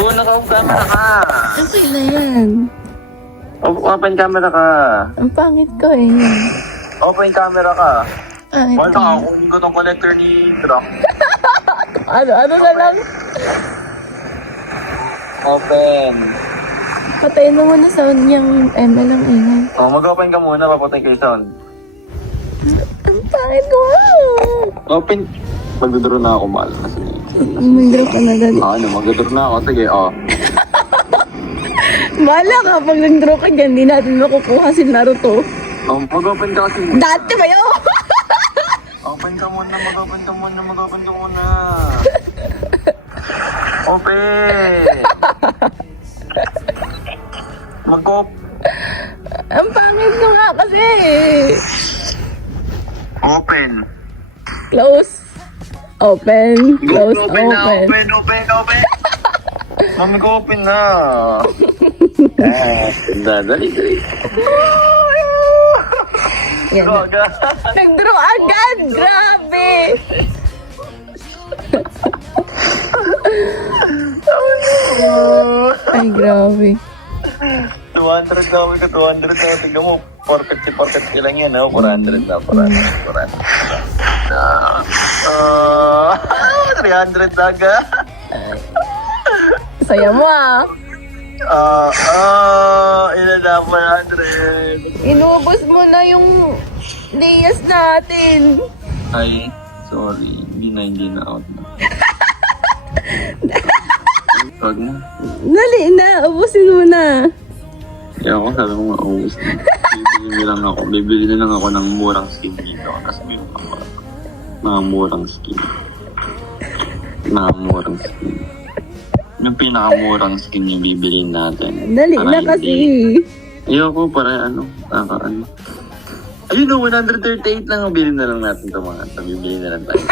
Oo, naka-off camera ka. Okay na yan. Open camera ka. Ang pangit ko eh. Open camera ka. Pangit Wala ko. ka, kunin ko tong collector ni truck. Ano na lang. Open. Patayin mo muna sound niyang ML ang ingay. Oh, mag-open ka muna, papatay kay sound. Ang pangit ko. Open. Mag-draw na ako, mahal. Mag-draw ka na dali. Ano, mag-draw na ako. Sige, oh. Bahala ka, pag nag-draw ka dyan, di natin makukuha si Naruto. Oh, mag-open ka kasi muna. Dati ba yun? Open ka muna, mag-open ka muna, mag-open ka muna. Open! Mag-open. Ang pangit ko nga kasi. Open. Close. Open. Close. Open na, Open. open. Mami ko open na. Dali. Yan na. Nag-draw agad. Grabe. Ay, grabe. 200 na kami ka, 200 na. Tignan mo, 450 lang yan, 400 na, 400. 300 na ka. Saya mo ah. Ilan na, 400. Inubos mo na yung layas natin. Ay, sorry. Hindi na out na. Wag na. Dali na, ubusin mo na. Kaya ako sabi mo nga, ubus na. Bibili na lang ako ng murang skin dito. Kasi may mga murang skin. Yung pinakamurang skin yung bibilin natin. Dali Para na hindi- kasi. Ayoko para ano. Ayun o, 138 lang ang bilhin na lang natin ito mga. Bibili na lang tayo.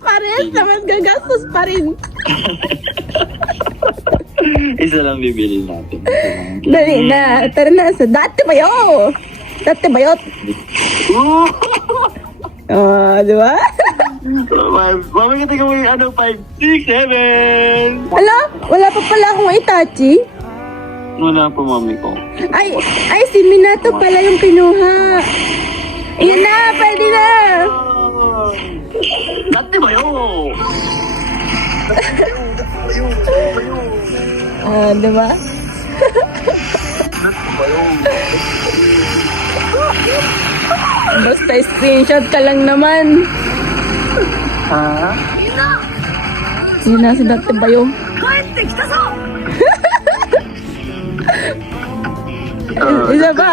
Parehas naman gagastos pa rin. Isa lang bibili natin. Dali na, tara na sa dati ba yun? Dati ba yun? Di ba? Mami, tingnan mo yung 5, 6, 7. Ala, wala pa pala akong Itachi. Wala po, mami ko. Ay, si Minato pala yung kinuha. Yun na, pwede na. Dati ba yun? Di ba? Dati ba yun? Basta screenshot ka lang naman. Ha? Yun na, si dati ba yun? Isa pa.